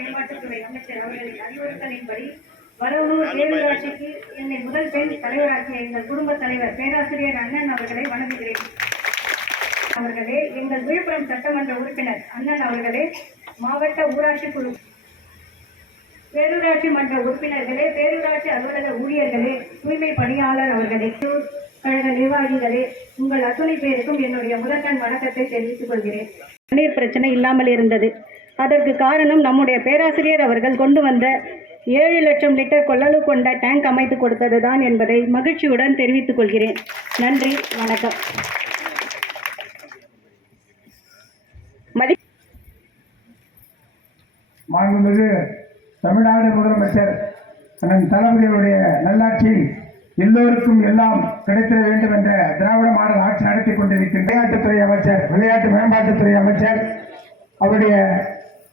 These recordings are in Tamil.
மேம்பாட்டுத்துறை அமைச்சர் அவர்களின் அறிவுறுத்தலின்படி வரவூர் பேரூராட்சிக்கு என்னை முதல் பெண் தலைவராக்கிய எங்கள் குடும்ப தலைவர் பேராசிரியர் அண்ணன் அவர்களை வணங்குகிறேன். அவர்களே எங்கள் விழுப்புரம் சட்டமன்ற உறுப்பினர் அண்ணன் அவர்களே மாவட்ட ஊராட்சி குழு பேரூராட்சி மன்ற உறுப்பினர்களே பேரூராட்சி அலுவலக ஊழியர்களே தூய்மை பணியாளர் அவர்களே கழக நிர்வாகிகளே உங்கள் அத்துணை பேருக்கும் என்னுடைய முதற்கண் வணக்கத்தை தெரிவித்துக் கொள்கிறேன். தண்ணீர் பிரச்சனை இல்லாமல் இருந்தது. அதற்கு காரணம் நம்முடைய பேராசிரியர் அவர்கள் கொண்டு வந்த ஏழு லட்சம் லிட்டர் கொள்ளளவு கொண்ட டேங்க் அமைத்து கொடுத்தது தான் என்பதை மகிழ்ச்சியுடன் தெரிவித்துக் கொள்கிறேன். நன்றி வணக்கம். மதி மாண்புமிகு தமிழ்நாடு முதலமைச்சர் அண்ணன் தளபதியுடைய நல்லாட்சியில் எல்லோருக்கும் எல்லாம் கிடைத்திட வேண்டும் என்ற திராவிட மாடல் ஆட்சி நடத்தி கொண்டிருக்கின்ற விளையாட்டுத்துறை அமைச்சர் விளையாட்டு மேம்பாட்டுத்துறை அமைச்சர் அவருடைய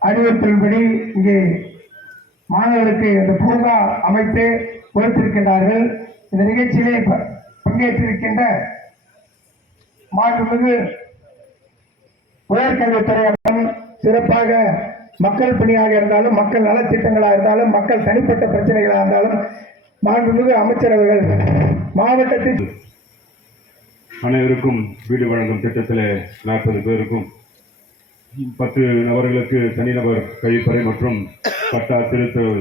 அறிவுறுத்தலின்படி இங்கே மாணவர்களுக்கு இந்த பூங்கா அமைத்து கொடுத்திருக்கின்றார்கள். இந்த நிகழ்ச்சியிலே ப- பங்கேற்றிருக்கின்ற மாண்புமிகு உயர்கல்வித்துறை அமைச்சர் சிறப்பாக மக்கள் பணியாக இருந்தாலும் மக்கள் நலத்திட்டங்களாக இருந்தாலும் மக்கள் தனிப்பட்ட பிரச்சனைகளாக இருந்தாலும் மாண்புமிகு அமைச்சர் அவர்கள் மாவட்டத்தில் அனைவருக்கும் வீடு வழங்கும் திட்டத்தில் நாற்பது பேருக்கும் பத்து நபர்களுக்கு தனிநபர் கழிப்பறை மற்றும் பட்டா திருத்தல்